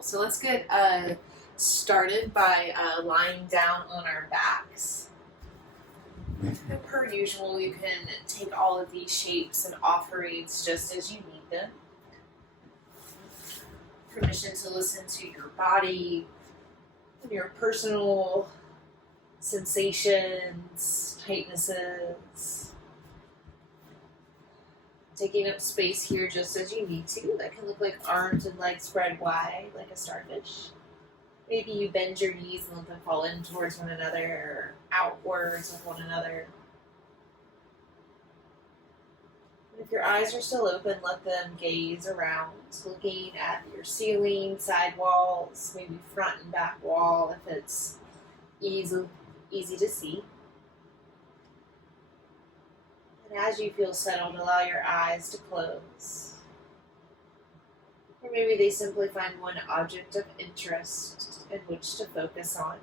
Cool. So let's get started by lying down on our backs. And per usual, you can take all of these shapes and offerings just as you need them. Permission to listen to your body, your personal sensations, tightnesses. Taking up space here just as you need to. That can look like arms and legs spread wide like a starfish. Maybe you bend your knees and let them fall in towards one another or outwards with one another. And if your eyes are still open, let them gaze around, looking at your ceiling, side walls, maybe front and back wall if it's easy to see. And as you feel settled, allow your eyes to close. Or maybe they simply find one object of interest in which to focus on.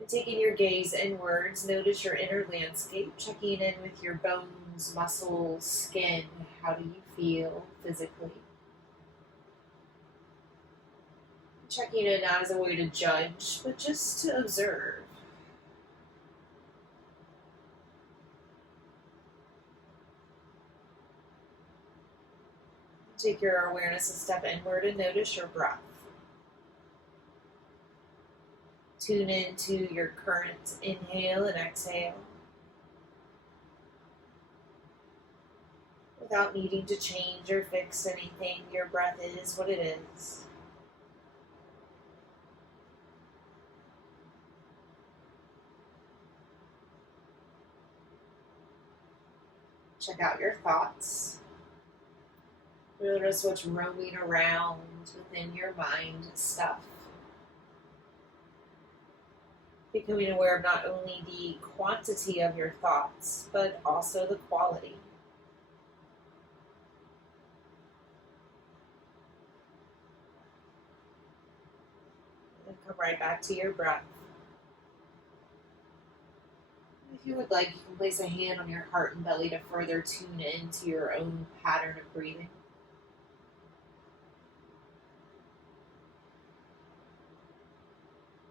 And taking your gaze inwards, notice your inner landscape, checking in with your bones, muscles, skin. How do you feel physically? Checking in not as a way to judge, but just to observe. Take your awareness a step inward and notice your breath. Tune into your current inhale and exhale without needing to change or fix anything. Your breath is what it is. Check out your thoughts. Notice what's roaming around within your mind stuff. Becoming aware of not only the quantity of your thoughts, but also the quality. And come right back to your breath. If you would like, you can place a hand on your heart and belly to further tune into your own pattern of breathing.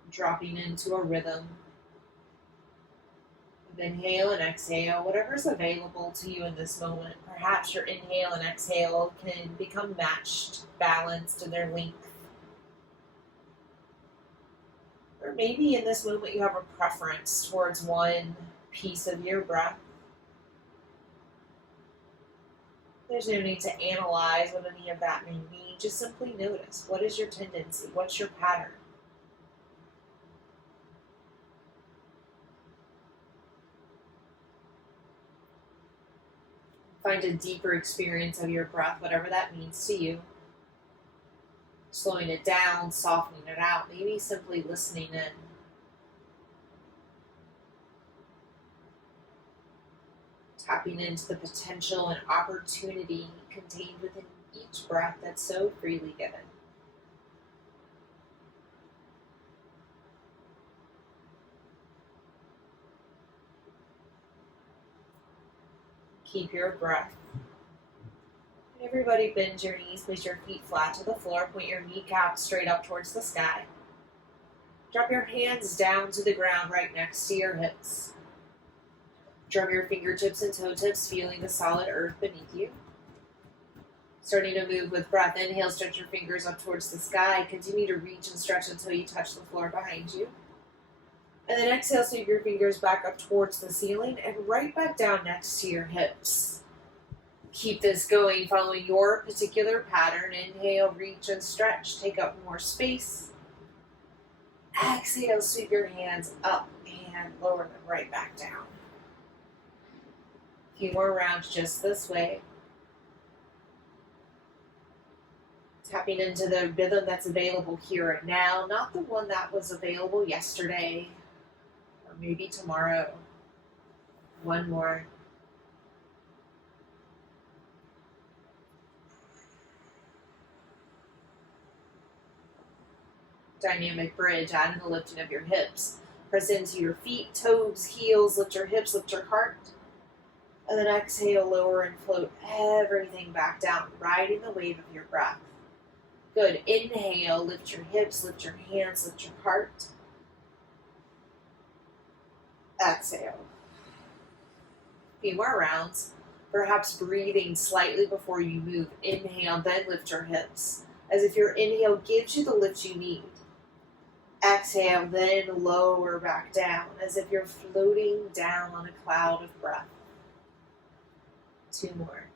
Dropping into a rhythm of inhale and exhale, whatever's available to you in this moment. Perhaps your inhale and exhale can become matched, balanced in their length. Or maybe in this moment you have a preference towards one piece of your breath. There's no need to analyze what any of that may mean. Just simply notice. What is your tendency? What's your pattern? Find a deeper experience of your breath, whatever that means to you. Slowing it down, softening it out, maybe simply listening in. Tapping into the potential and opportunity contained within each breath that's so freely given. Keep your breath. And everybody bend your knees, place your feet flat to the floor, point your kneecaps straight up towards the sky. Drop your hands down to the ground right next to your hips. Drum your fingertips and toe tips, feeling the solid earth beneath you. Starting to move with breath. Inhale, stretch your fingers up towards the sky. Continue to reach and stretch until you touch the floor behind you. And then exhale, sweep your fingers back up towards the ceiling and right back down next to your hips. Keep this going, following your particular pattern. Inhale, reach and stretch. Take up more space. Exhale, sweep your hands up and lower them right back down. A few more rounds just this way. Tapping into the rhythm that's available here and now, not the one that was available yesterday. Maybe tomorrow. One more. Dynamic bridge, adding the lifting of your hips. Press into your feet, toes, heels, lift your hips, lift your heart. And then exhale, lower and float everything back down, riding the wave of your breath. Good. Inhale, lift your hips, lift your hands, lift your heart. Exhale. A few more rounds. Perhaps breathing slightly before you move. Inhale, then lift your hips. As if your inhale gives you the lift you need. Exhale, then lower back down, as if you're floating down on a cloud of breath. 2 more.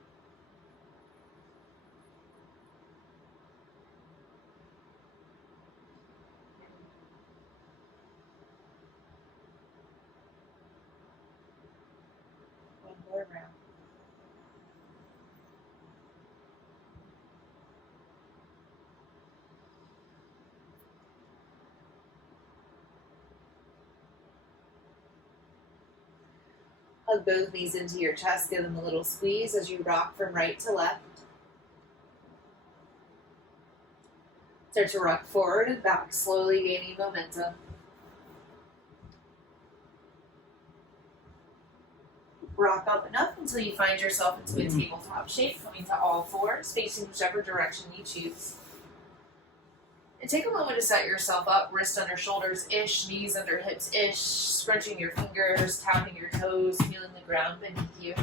One more round. Hug both knees into your chest, give them a little squeeze as you rock from right to left. Start to rock forward and back, slowly gaining momentum. Rock up enough until you find yourself into a tabletop shape, coming to all fours, facing whichever direction you choose. And take a moment to set yourself up, wrist under shoulders-ish, knees under hips-ish, scrunching your fingers, tapping your toes, feeling the ground beneath you.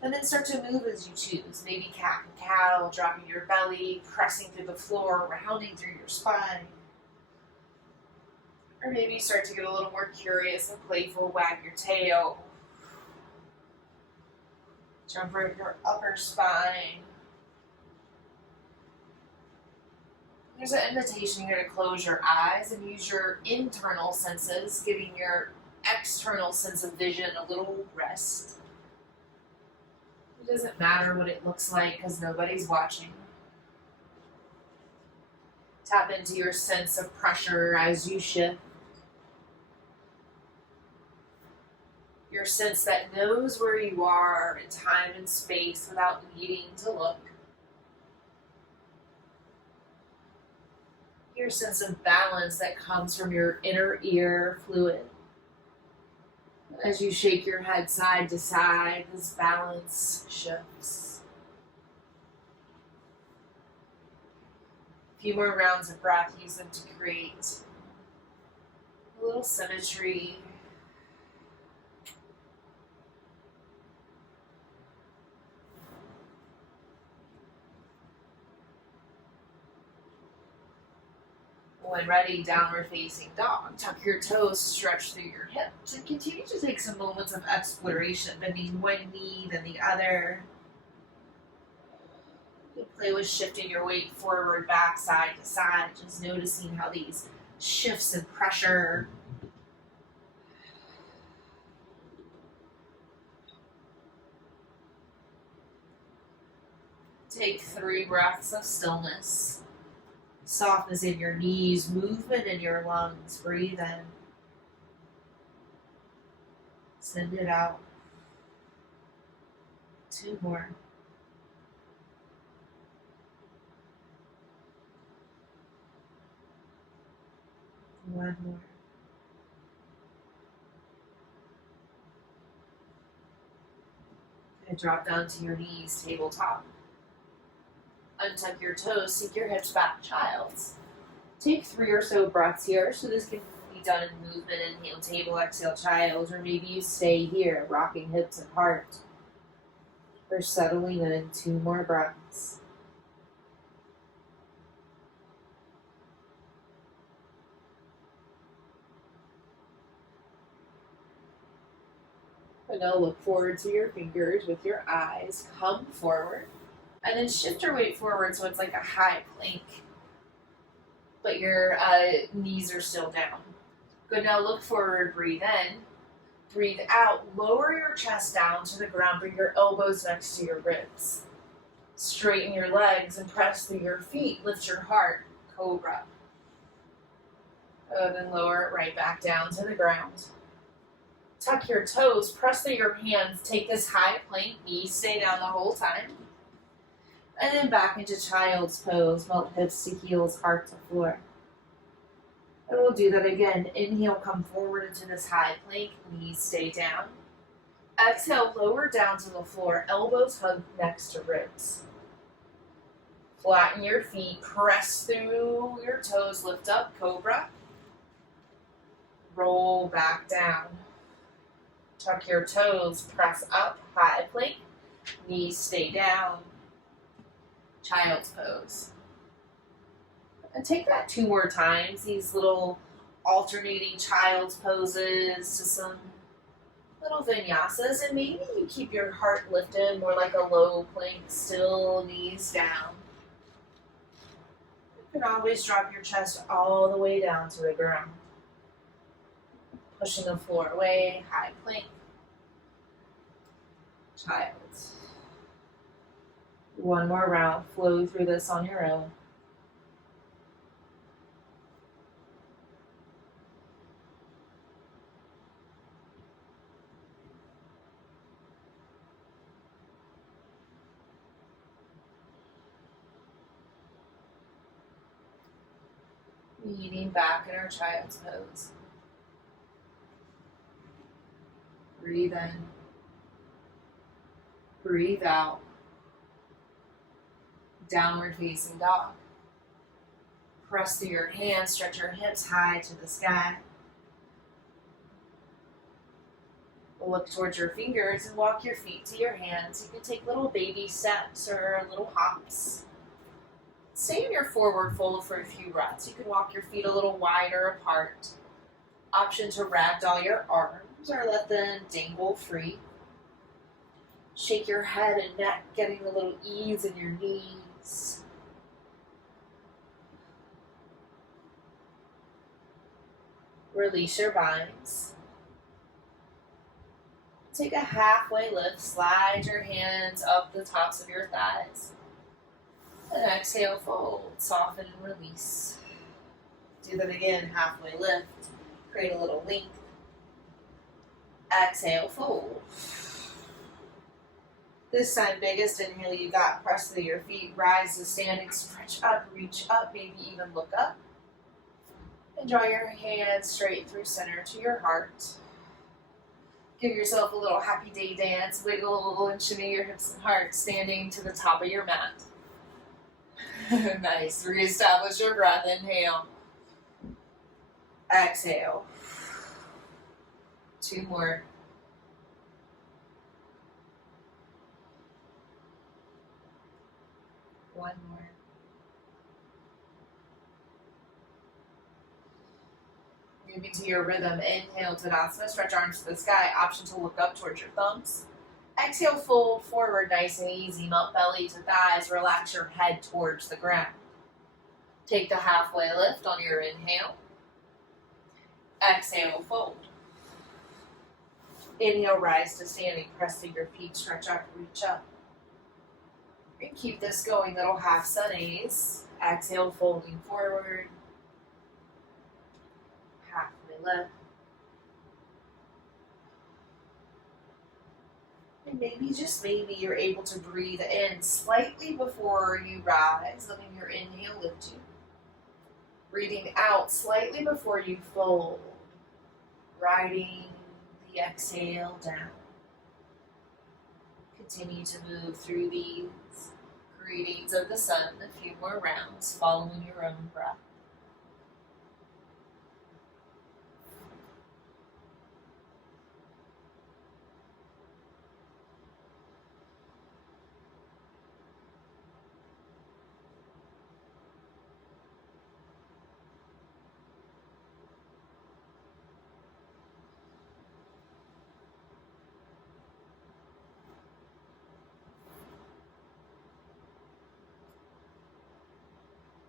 And then start to move as you choose. Maybe cat and cow, dropping your belly, pressing through the floor, rounding through your spine. Or maybe start to get a little more curious and playful, wag your tail. Jump over your upper spine. There's an invitation here to close your eyes and use your internal senses, giving your external sense of vision a little rest. It doesn't matter what it looks like because nobody's watching. Tap into your sense of pressure as you shift. Your sense that knows where you are in time and space without needing to look. Your sense of balance that comes from your inner ear fluid. As you shake your head side to side, this balance shifts. A few more rounds of breath, use them to create a little symmetry. When ready, downward facing dog. Tuck your toes, stretch through your hips, and continue to take some moments of exploration, bending one knee, then the other. You play with shifting your weight forward, back, side to side, just noticing how these shifts and pressure take 3 breaths of stillness. Softness in your knees, movement in your lungs. Breathe in. Send it out. 2 more. One more. And drop down to your knees, tabletop. Untuck your toes, sink your hips back, child's. Take 3 or so breaths here, so this can be done in movement. Inhale, table, exhale, child, or maybe you stay here, rocking hips and heart. Or settling in, 2 more breaths. And now look forward to your fingers with your eyes. Come forward. And then shift your weight forward so it's like a high plank. But your knees are still down. Good, now look forward, breathe in. Breathe out, lower your chest down to the ground. Bring your elbows next to your ribs. Straighten your legs and press through your feet. Lift your heart, cobra. Then lower it right back down to the ground. Tuck your toes, press through your hands. Take this high plank, knees stay down the whole time. And then back into child's pose, melt hips to heels, heart to floor. And we'll do that again. Inhale, come forward into this high plank, knees stay down. Exhale, lower down to the floor, elbows hug next to ribs. Flatten your feet, press through your toes, lift up, cobra. Roll back down. Tuck your toes, press up, high plank. Knees stay down. Child's pose. And take that 2 more times, these little alternating child's poses to some little vinyasas. And maybe you keep your heart lifted, more like a low plank, still knees down. You can always drop your chest all the way down to the ground. Pushing the floor away, high plank. Child. 1 more round, flow through this on your own. Leaning back in our child's pose. Breathe in. Breathe out. Downward facing dog. Press through your hands, stretch your hips high to the sky. Look towards your fingers and walk your feet to your hands. You can take little baby steps or little hops. Stay in your forward fold for a few breaths. You can walk your feet a little wider apart. Option to ragdoll your arms or let them dangle free. Shake your head and neck, getting a little ease in your knees. Release your binds. Take a halfway lift, slide your hands up the tops of your thighs. And exhale, fold, soften and release. Do that again, halfway lift, create a little length. Exhale, fold. This time, biggest inhale you got, press through your feet, rise to standing, stretch up, reach up, maybe even look up. And draw your hands straight through center to your heart. Give yourself a little happy day dance, wiggle and shimmy your hips and heart, standing to the top of your mat. Nice. Reestablish your breath. Inhale. Exhale. 2 more. One more. Moving to your rhythm. Inhale, Tadasana. Stretch arms to the sky. Option to look up towards your thumbs. Exhale, fold forward, nice and easy. Melt belly to thighs. Relax your head towards the ground. Take the halfway lift on your inhale. Exhale, fold. Inhale, rise to standing. Press through your feet. Stretch up, reach up. And keep this going, little half sunnies. Exhale, folding forward. Halfway lift. And maybe, just maybe, you're able to breathe in slightly before you rise, letting your inhale lift you. Breathing out slightly before you fold, riding the exhale down. Continue to move through these. Greetings of the sun, a few more rounds, following your own breath.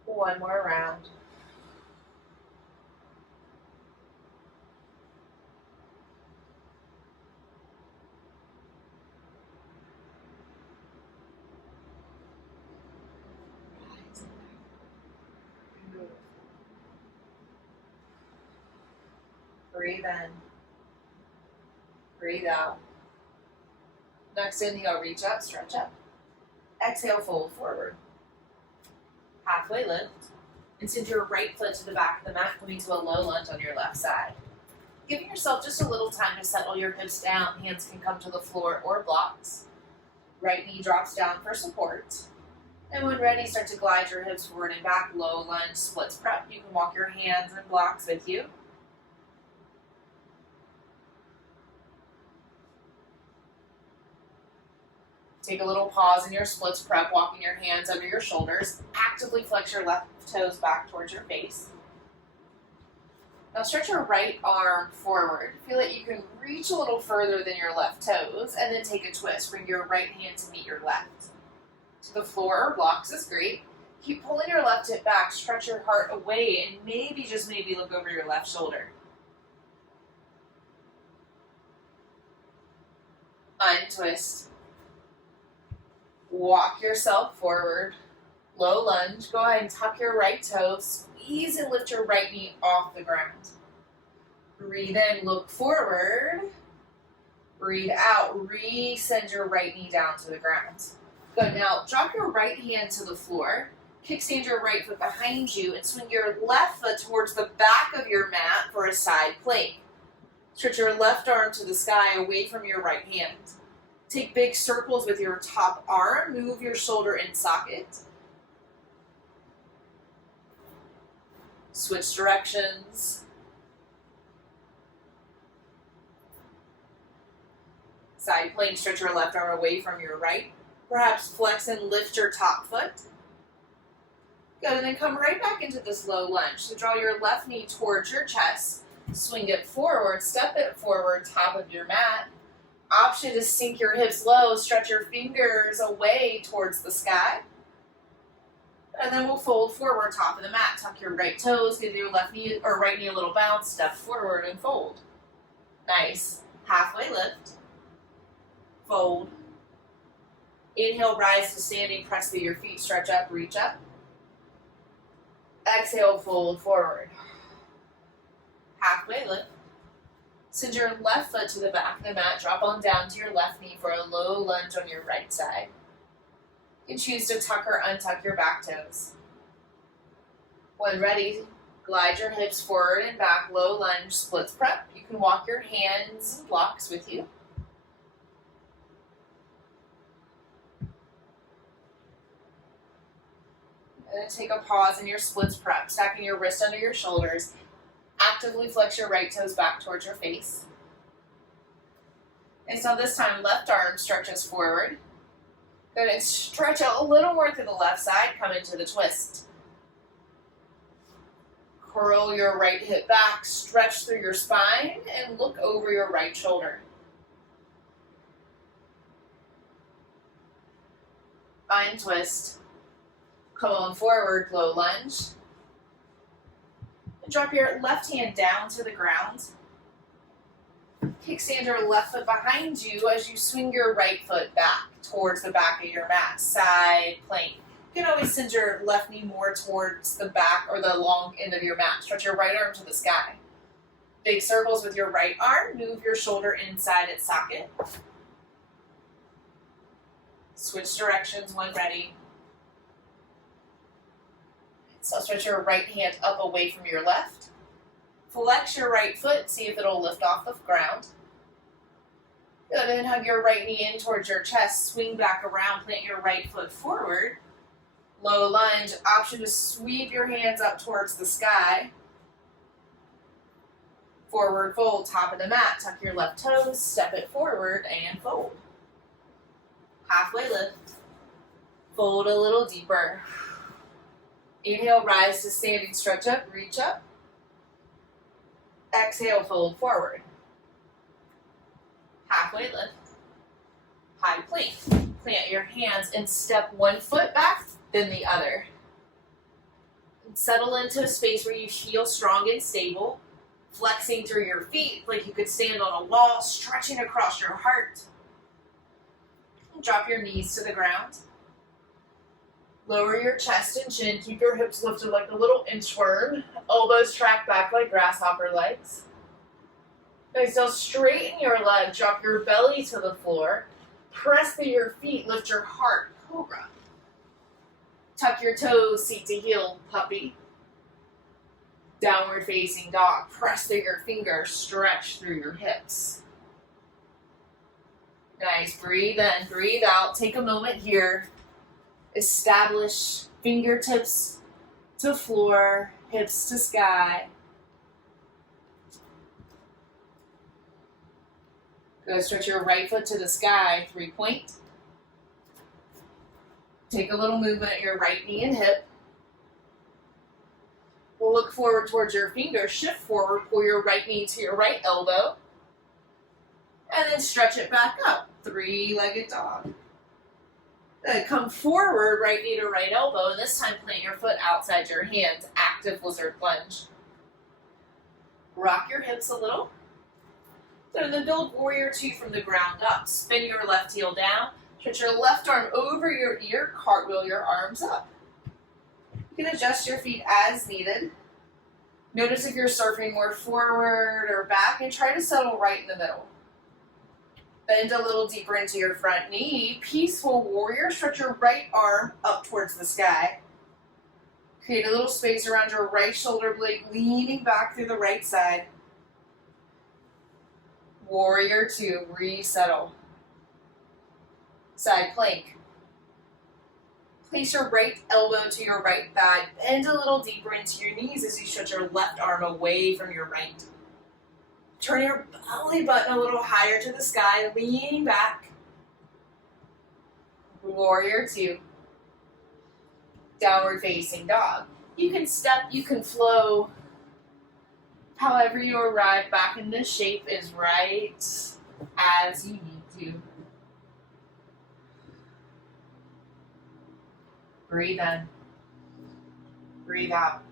One more round. Breathe in. Breathe out. Next inhale, reach up, stretch up. Exhale, fold forward. Halfway lift. And send your right foot to the back of the mat, coming to a low lunge on your left side. Giving yourself just a little time to settle your hips down. Hands can come to the floor or blocks. Right knee drops down for support. And when ready, start to glide your hips forward and back. Low lunge, splits prep. You can walk your hands and blocks with you. Take a little pause in your splits prep, walking your hands under your shoulders. Actively flex your left toes back towards your face. Now stretch your right arm forward. Feel that you can reach a little further than your left toes, and then take a twist. Bring your right hand to meet your left. To the floor or blocks is great. Keep pulling your left hip back, stretch your heart away, and maybe, just maybe, look over your left shoulder. Untwist. Walk yourself forward. Low lunge. Go ahead and tuck your right toe. Squeeze and lift your right knee off the ground. Breathe in, look forward. Breathe out, resend your right knee down to the ground. Good, now drop your right hand to the floor. Kickstand your right foot behind you and swing your left foot towards the back of your mat for a side plank. Stretch your left arm to the sky away from your right hand. Take big circles with your top arm. Move your shoulder in socket. Switch directions. Side plank, stretch your left arm away from your right. Perhaps flex and lift your top foot. Good, and then come right back into this low lunge. So draw your left knee towards your chest. Swing it forward, step it forward, top of your mat. Option to sink your hips low, stretch your fingers away towards the sky. And then we'll fold forward, top of the mat. Tuck your right toes, give your left knee or right knee a little bounce, step forward and fold. Nice. Halfway lift. Fold. Inhale, rise to standing, press through your feet, stretch up, reach up. Exhale, fold forward. Halfway lift. Send your left foot to the back of the mat, drop on down to your left knee for a low lunge on your right side. You can choose to tuck or untuck your back toes. When ready, glide your hips forward and back, low lunge, splits prep. You can walk your hands and blocks with you. And then take a pause in your splits prep, stacking your wrist under your shoulders. Actively flex your right toes back towards your face. And so this time, left arm stretches forward. Good, and stretch out a little more to the left side, come into the twist. Curl your right hip back, stretch through your spine, and look over your right shoulder. Untwist. Come on forward, low lunge. And drop your left hand down to the ground. Kickstand your left foot behind you as you swing your right foot back towards the back of your mat. Side plank. You can always send your left knee more towards the back or the long end of your mat. Stretch your right arm to the sky. Big circles with your right arm. Move your shoulder inside its socket. Switch directions when ready. So stretch your right hand up away from your left. Flex your right foot, see if it'll lift off the ground. Good, and then hug your right knee in towards your chest. Swing back around, plant your right foot forward. Low lunge, option to sweep your hands up towards the sky. Forward fold, top of the mat. Tuck your left toes, step it forward, and fold. Halfway lift. Fold a little deeper. Inhale, rise to standing, stretch up, reach up. Exhale, fold forward. Halfway lift. High plank. Plant your hands and step one foot back, then the other. And settle into a space where you feel strong and stable. Flexing through your feet like you could stand on a wall, stretching across your heart. And drop your knees to the ground. Lower your chest and chin. Keep your hips lifted like a little inchworm. Elbows track back like grasshopper legs. Nice. Now straighten your legs. Drop your belly to the floor. Press through your feet. Lift your heart. Cobra. Tuck your toes. Seat to heel. Puppy. Downward facing dog. Press through your fingers, stretch through your hips. Nice, breathe in, breathe out. Take a moment here. Establish fingertips to floor, hips to sky. Go stretch your right foot to the sky, 3-point. Take a little movement at your right knee and hip. We'll look forward towards your fingers, shift forward, pull your right knee to your right elbow, and then stretch it back up, 3-legged dog. Then come forward, right knee to right elbow, and this time plant your foot outside your hands, active lizard lunge. Rock your hips a little. Then build warrior 2 from the ground up. Spin your left heel down, stretch your left arm over your ear, cartwheel your arms up. You can adjust your feet as needed. Notice if you're surfing more forward or back, and try to settle right in the middle. Bend a little deeper into your front knee. Peaceful warrior. Stretch your right arm up towards the sky. Create a little space around your right shoulder blade, leaning back through the right side. Warrior 2, resettle. Side plank. Place your right elbow to your right thigh. Bend a little deeper into your knees as you stretch your left arm away from your right. Turn your belly button a little higher to the sky, leaning back. Warrior 2. Downward facing dog. You can step, you can flow. However you arrive back in this shape is right as you need to. Breathe in. Breathe out.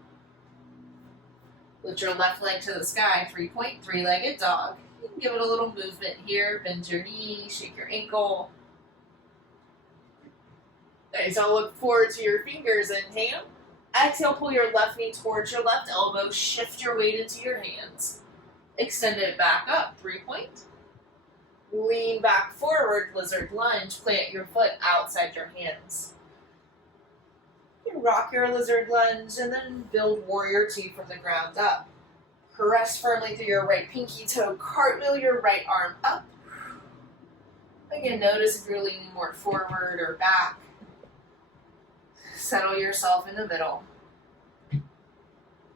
Lift your left leg to the sky, 3-point, 3-legged dog. You can give it a little movement here. Bend your knee, shake your ankle. Nice, so look forward to your fingers. Inhale. Exhale, pull your left knee towards your left elbow. Shift your weight into your hands. Extend it back up, 3-point. Lean back forward, lizard lunge. Plant your foot outside your hands. You rock your lizard lunge and then build warrior 2 from the ground up. Press firmly through your right pinky toe. Cartwheel your right arm up. Again, notice if you're leaning more forward or back. Settle yourself in the middle.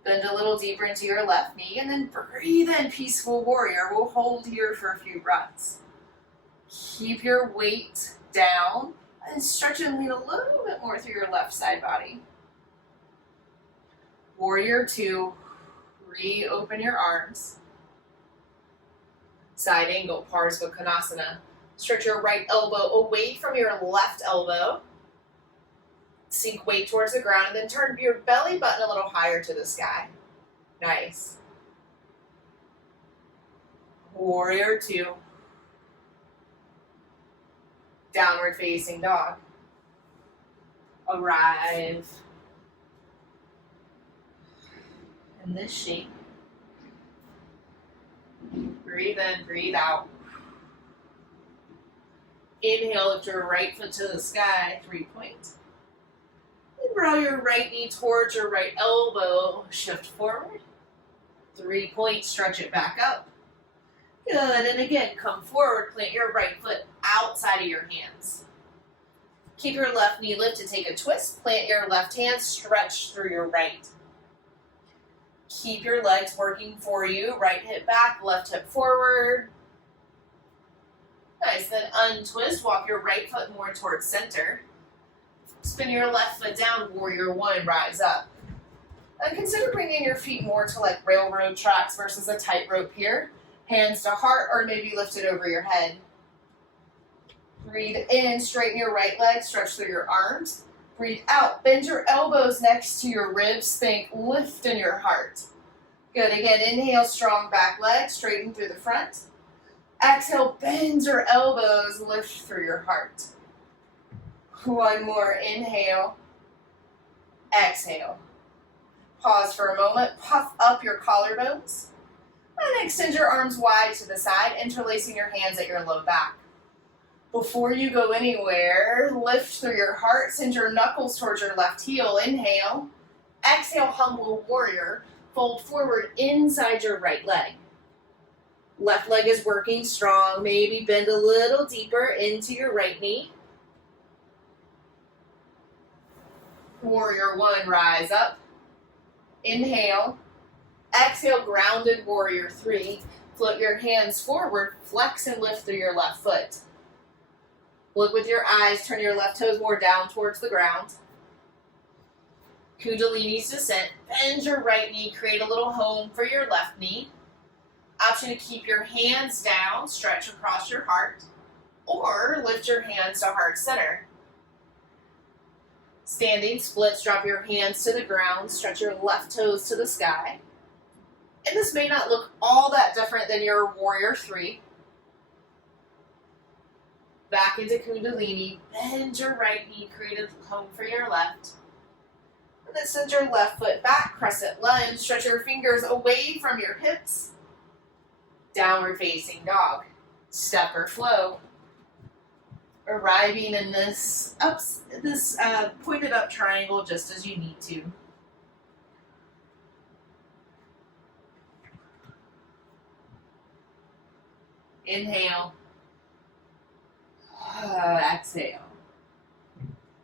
Bend a little deeper into your left knee and then breathe in, peaceful warrior. We'll hold here for a few breaths. Keep your weight down and stretch and lean a little bit more through your left side body. Warrior 2, reopen your arms. Side angle, Parsva Konasana. Stretch your right elbow away from your left elbow. Sink weight towards the ground and then turn your belly button a little higher to the sky. Nice. Warrior 2. Downward facing dog. Arrive in this shape. Breathe in, breathe out. Inhale, lift your right foot to the sky, 3-point. And row your right knee towards your right elbow. Shift forward. 3-point, stretch it back up. Good, and again, come forward, plant your right foot outside of your hands. Keep your left knee lifted, take a twist, plant your left hand, stretch through your right. Keep your legs working for you, right hip back, left hip forward. Nice, then untwist, walk your right foot more towards center. Spin your left foot down, warrior 1, rise up. And consider bringing your feet more to like railroad tracks versus a tightrope here. Hands to heart or maybe lifted over your head. Breathe in, straighten your right leg, stretch through your arms. Breathe out, bend your elbows next to your ribs, think lift in your heart. Good, again, inhale, strong back leg, straighten through the front. Exhale, bend your elbows, lift through your heart. One more, inhale, exhale. Pause for a moment, puff up your collarbones. And extend your arms wide to the side, interlacing your hands at your low back. Before you go anywhere, lift through your heart, send your knuckles towards your left heel. Inhale. Exhale, humble warrior. Fold forward inside your right leg. Left leg is working strong. Maybe bend a little deeper into your right knee. Warrior one, rise up. Inhale. Exhale, grounded warrior three. Float your hands forward, flex and lift through your left foot. Look with your eyes, turn your left toes more down towards the ground. Kundalini's descent. Bend your right knee, create a little home for your left knee. Option to keep your hands down, stretch across your heart, or lift your hands to heart center. Standing splits, drop your hands to the ground, stretch your left toes to the sky. And this may not look all that different than your warrior three. Back into Kundalini, bend your right knee, create a home for your left. And then send your left foot back, Crescent Lunge, stretch your fingers away from your hips. Downward facing dog, step or flow. Arriving in this pointed up triangle just as you need to. Inhale. Exhale.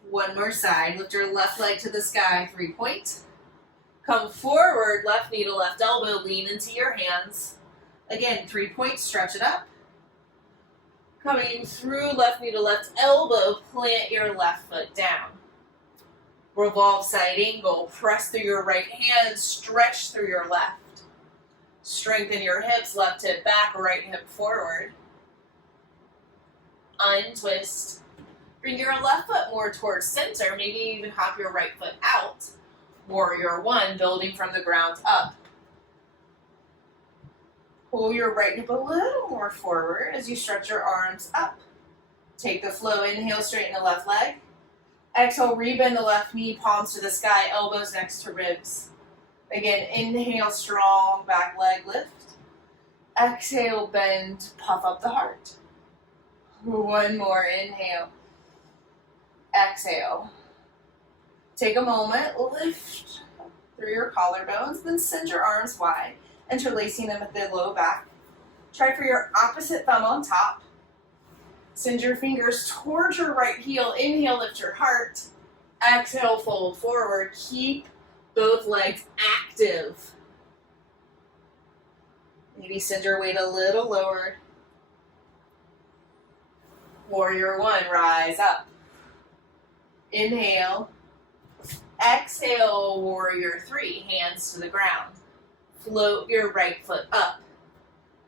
One more side. Lift your left leg to the sky, 3-point. Come forward, left knee to left elbow, lean into your hands. Again, 3-point, stretch it up. Coming through left knee to left elbow, plant your left foot down. Revolve side angle, press through your right hand, stretch through your left. Strengthen your hips, left hip back, right hip forward. Untwist. Bring your left foot more towards center, maybe even hop your right foot out. Warrior one, building from the ground up. Pull your right hip a little more forward as you stretch your arms up. Take the flow, inhale, straighten the left leg. Exhale, rebend the left knee, palms to the sky, elbows next to ribs. Again, inhale, strong back leg lift. Exhale, bend, puff up the heart. One more, inhale. Exhale. Take a moment, lift through your collarbones, then send your arms wide, interlacing them at the low back. Try for your opposite thumb on top. Send your fingers towards your right heel. Inhale, lift your heart. Exhale, fold forward. Keep both legs active. Maybe send your weight a little lower. Warrior one, rise up. Inhale. Exhale, warrior three, hands to the ground. Float your right foot up.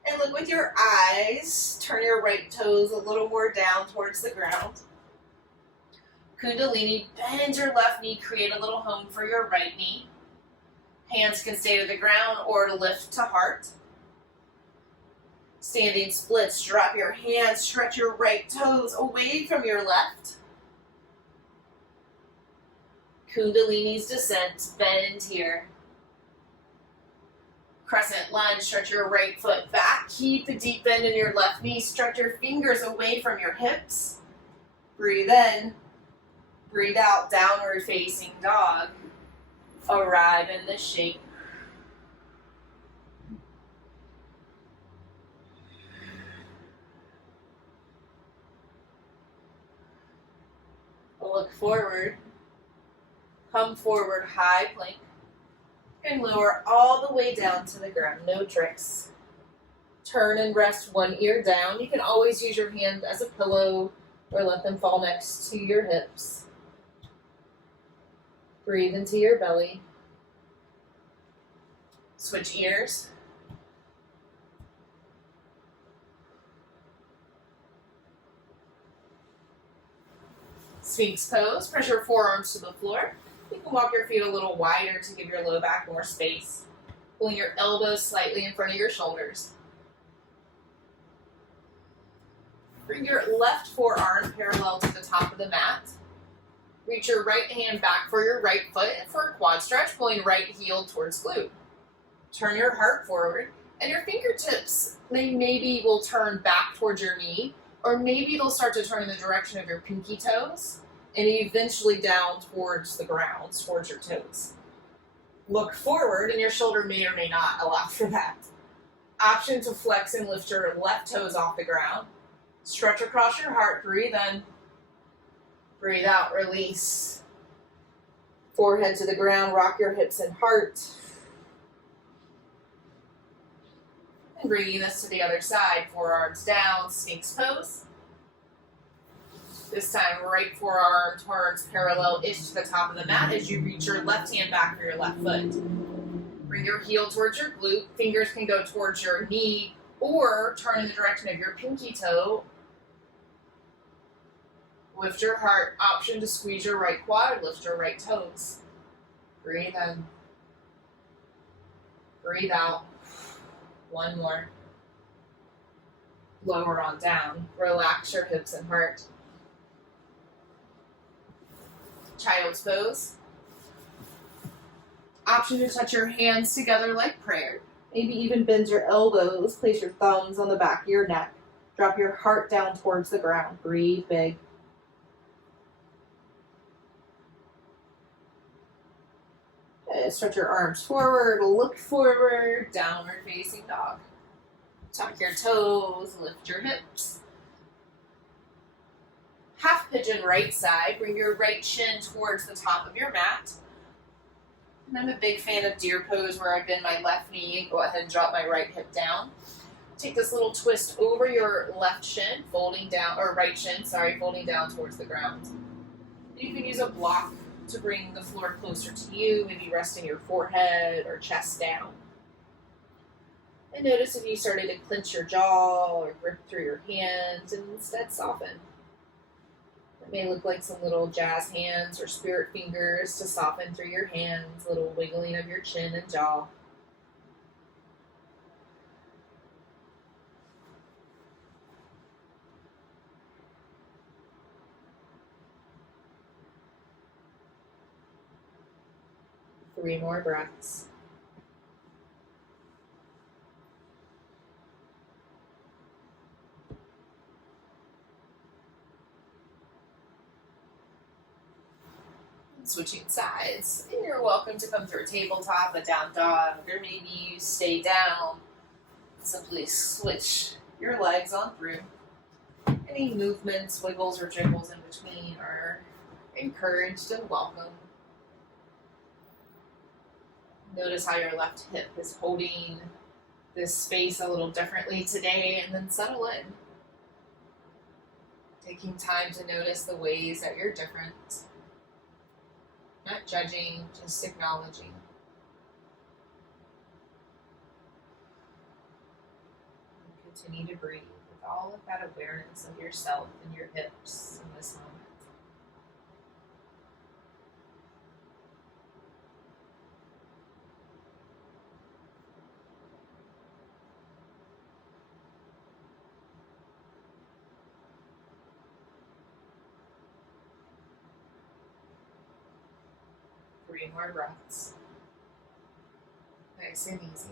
And look with your eyes. Turn your right toes a little more down towards the ground. Kundalini, bend your left knee, create a little home for your right knee. Hands can stay to the ground or to lift to heart. Standing splits, drop your hands, stretch your right toes away from your left. Kundalini's descent, bend here. Crescent Lunge, stretch your right foot back. Keep the deep bend in your left knee. Stretch your fingers away from your hips. Breathe in. Breathe out, downward facing dog. Arrive in the shape. Look forward. Come forward, high plank. And lower all the way down to the ground, no tricks. Turn and rest one ear down. You can always use your hand as a pillow or let them fall next to your hips. Breathe into your belly. Switch ears. Sphinx pose, press your forearms to the floor. You can walk your feet a little wider to give your low back more space. Pulling your elbows slightly in front of your shoulders. Bring your left forearm parallel to the top of the mat. Reach your right hand back for your right foot and for a quad stretch, pulling right heel towards glute. Turn your heart forward, and your fingertips, they maybe will turn back towards your knee, or maybe they'll start to turn in the direction of your pinky toes, and eventually down towards the ground, towards your toes. Look forward, and your shoulder may or may not allow for that. Option to flex and lift your left toes off the ground. Stretch across your heart, breathe in. Breathe out, release. Forehead to the ground, rock your hips and heart. And bringing this to the other side, forearms down, Sphinx pose. This time, right forearm turns parallel-ish to the top of the mat as you reach your left hand back for your left foot. Bring your heel towards your glute. Fingers can go towards your knee or turn in the direction of your pinky toe. Lift your heart. Option to squeeze your right quad, lift your right toes. Breathe in. Breathe out. One more. Lower on down. Relax your hips and heart. Child's pose. Option to touch your hands together like prayer. Maybe even bend your elbows. Place your thumbs on the back of your neck. Drop your heart down towards the ground. Breathe big. Stretch your arms forward, look forward, downward facing dog. Tuck your toes, lift your hips. Half pigeon right side, bring your right shin towards the top of your mat. And I'm a big fan of deer pose where I bend my left knee, go ahead and drop my right hip down. Take this little twist over your left shin, folding down, or right shin, sorry, folding down towards the ground. You can use a block to bring the floor closer to you, maybe resting your forehead or chest down. And notice if you started to clench your jaw or grip through your hands and instead soften. It may look like some little jazz hands or spirit fingers to soften through your hands, little wiggling of your chin and jaw. Three more breaths. Switching sides. And you're welcome to come through a tabletop, a down dog, or maybe you stay down. Simply switch your legs on through. Any movements, wiggles, or jiggles in between are encouraged and welcome. Notice how your left hip is holding this space a little differently today, and then settle in. Taking time to notice the ways that you're different. Not judging, just acknowledging. And continue to breathe with all of that awareness of yourself and your hips in this moment. Three more breaths. Nice and easy.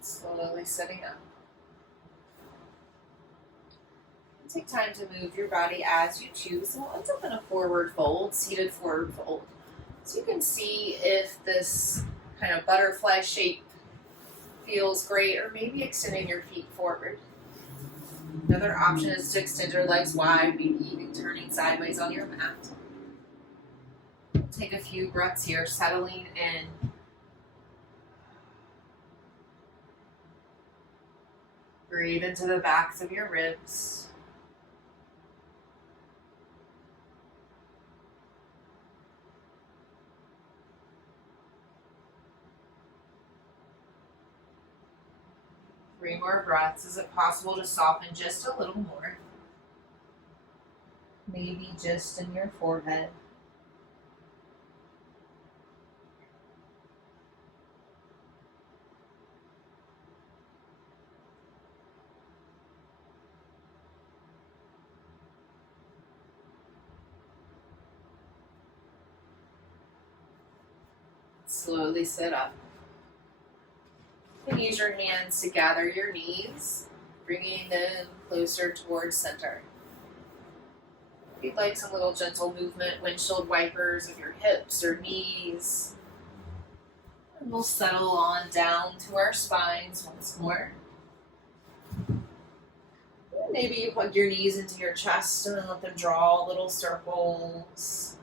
Slowly sitting up. And take time to move your body as you choose. We'll end up in a forward fold, seated forward fold. So you can see if this kind of butterfly shape feels great, or maybe extending your feet forward. Another option is to extend your legs wide, maybe even turning sideways on your mat. Take a few breaths here, settling in. Breathe into the backs of your ribs. Three more breaths. Is it possible to soften just a little more? Maybe just in your forehead. Slowly sit up. And use your hands to gather your knees, bringing them closer towards center. If you'd like some little gentle movement, windshield wipers of your hips or knees. And we'll settle on down to our spines once more. Maybe you hug your knees into your chest and then let them draw little circles,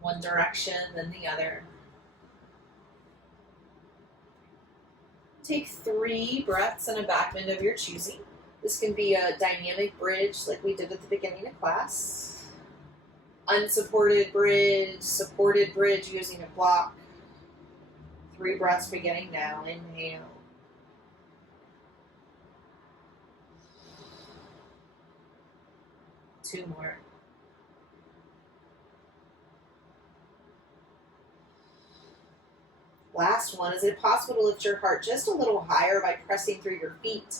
one direction, then the other. Take 3 breaths in a back bend of your choosing. This can be a dynamic bridge like we did at the beginning of class. Unsupported bridge, supported bridge using a block. 3 breaths beginning now. Inhale. Two more. Last one. Is it possible to lift your heart just a little higher by pressing through your feet?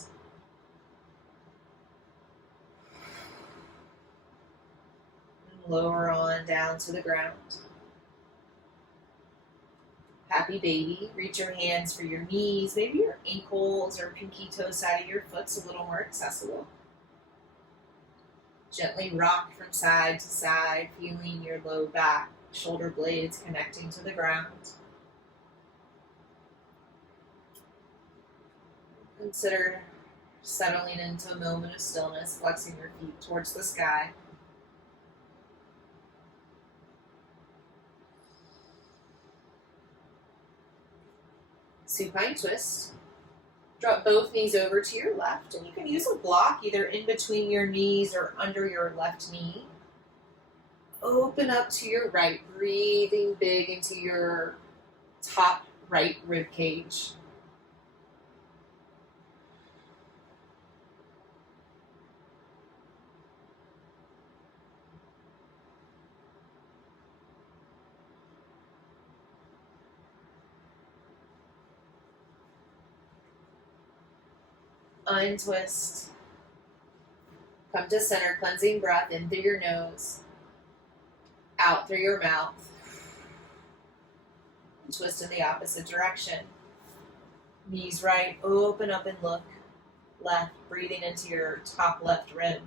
And lower on down to the ground. Happy baby. Reach your hands for your knees. Maybe your ankles or pinky toe side of your foot's a little more accessible. Gently rock from side to side, feeling your low back, shoulder blades connecting to the ground. Consider settling into a moment of stillness, flexing your feet towards the sky. Supine twist. Drop both knees over to your left, and you can use a block either in between your knees or under your left knee. Open up to your right, breathing big into your top right rib cage. Untwist. Come to center, cleansing breath in through your nose, out through your mouth. And twist in the opposite direction. Knees right, open up and look left, breathing into your top left rib.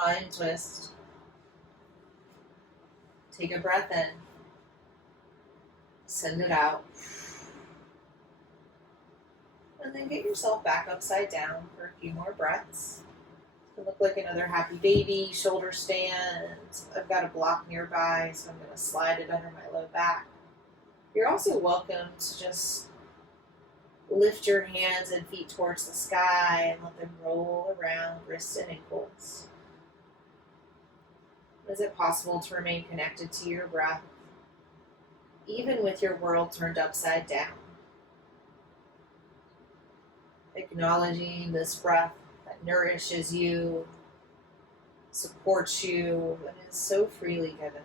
Untwist. Take a breath in. Send it out. And then get yourself back upside down for a few more breaths. It look like another happy baby, shoulder stand. I've got a block nearby, so I'm going to slide it under my low back. You're also welcome to just lift your hands and feet towards the sky and let them roll around wrists and ankles. Is it possible to remain connected to your breath, even with your world turned upside down? Acknowledging this breath that nourishes you, supports you, and is so freely given.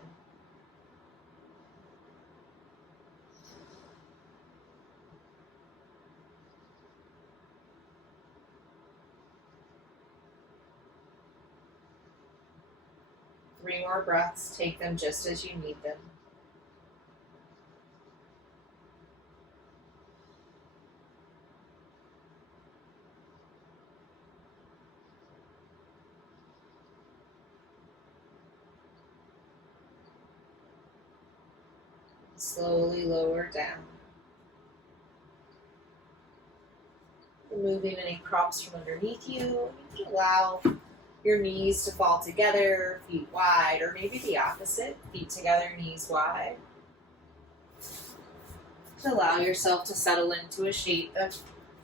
Three more breaths, take them just as you need them. Slowly lower down. Removing any props from underneath you. You can allow your knees to fall together, feet wide, or maybe the opposite, feet together, knees wide. Allow yourself to settle into a shape that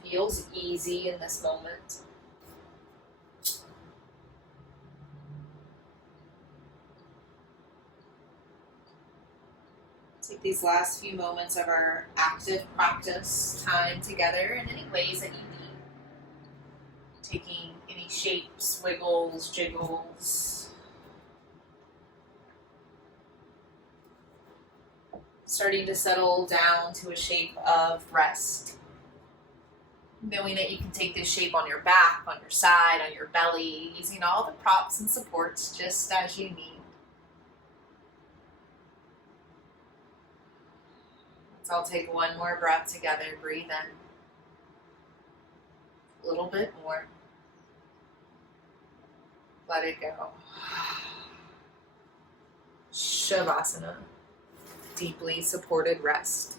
feels easy in this moment. Take these last few moments of our active practice time together in any ways that you need. Taking any shapes, wiggles, jiggles. Starting to settle down to a shape of rest. Knowing that you can take this shape on your back, on your side, on your belly, using all the props and supports just as you need. Let's all take one more breath together. Breathe in. A little bit more. Let it go. Shavasana. Deeply supported rest.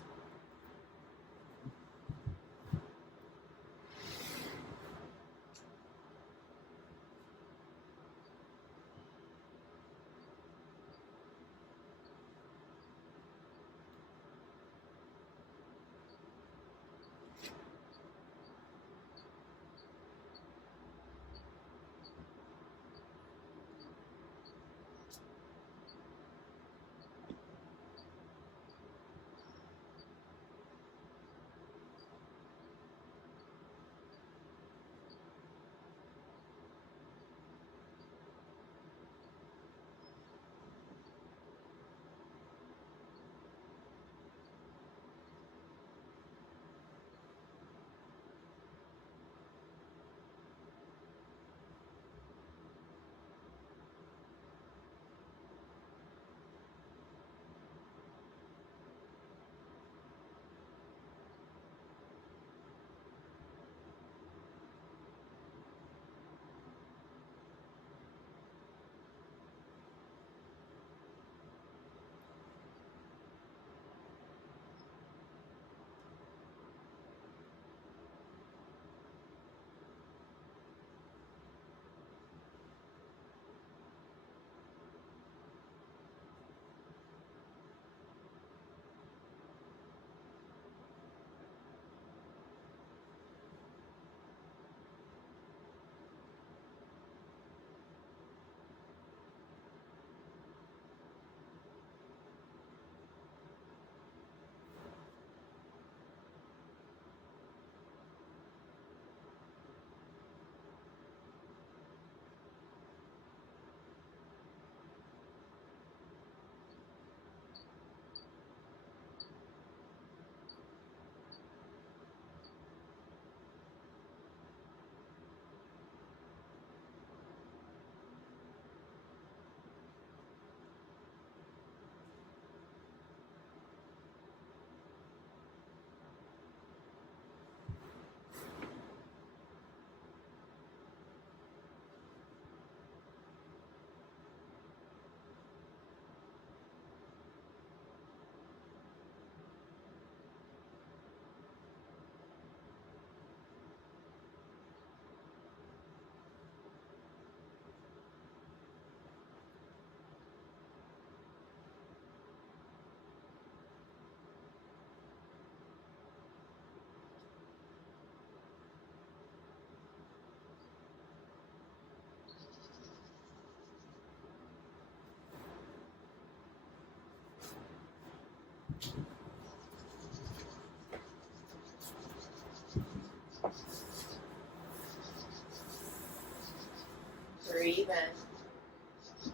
Breathe in.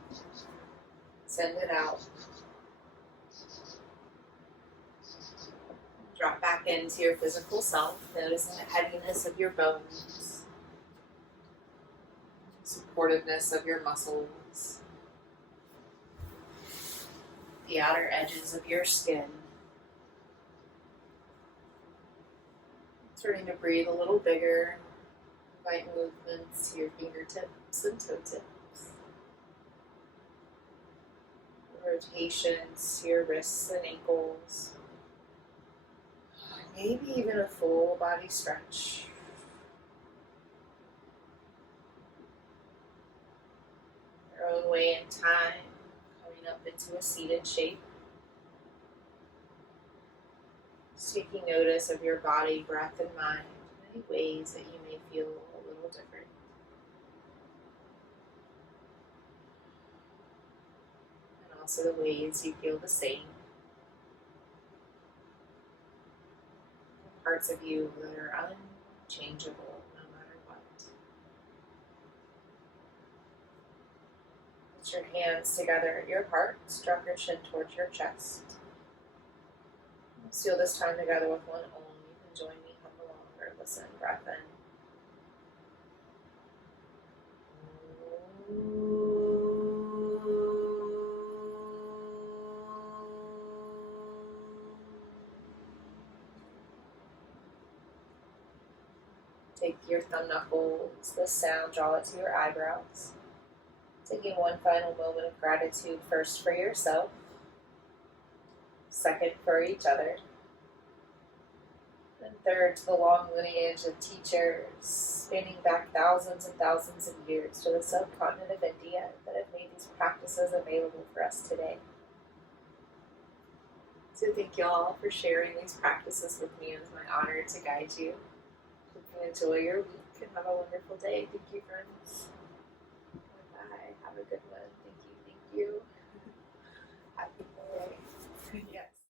Send it out. Drop back into your physical self, noticing the heaviness of your bones, supportiveness of your muscles, the outer edges of your skin. Starting to breathe a little bigger, invite movements to your fingertips and toe tips, rotations to your wrists and ankles. Maybe even a full body stretch. Your own way in time, coming up into a seated shape. Just taking notice of your body, breath, and mind, many ways that you may feel a little different. And also the ways you feel the same. Parts of you that are unchangeable no matter what. Put your hands together at your heart, drop your chin towards your chest. Let's feel this time together with one Om. You can join me, hum along, or listen. Breath in. Take your thumb knuckles, the sound, draw it to your eyebrows. Taking one final moment of gratitude, first for yourself, second for each other, and third to the long lineage of teachers spanning back thousands and thousands of years to the subcontinent of India that have made these practices available for us today. So thank you all for sharing these practices with me. It was my honor to guide you. Hope you enjoy your week and have a wonderful day. Thank you, friends. Bye. Have a good one. Thank you. Thank you.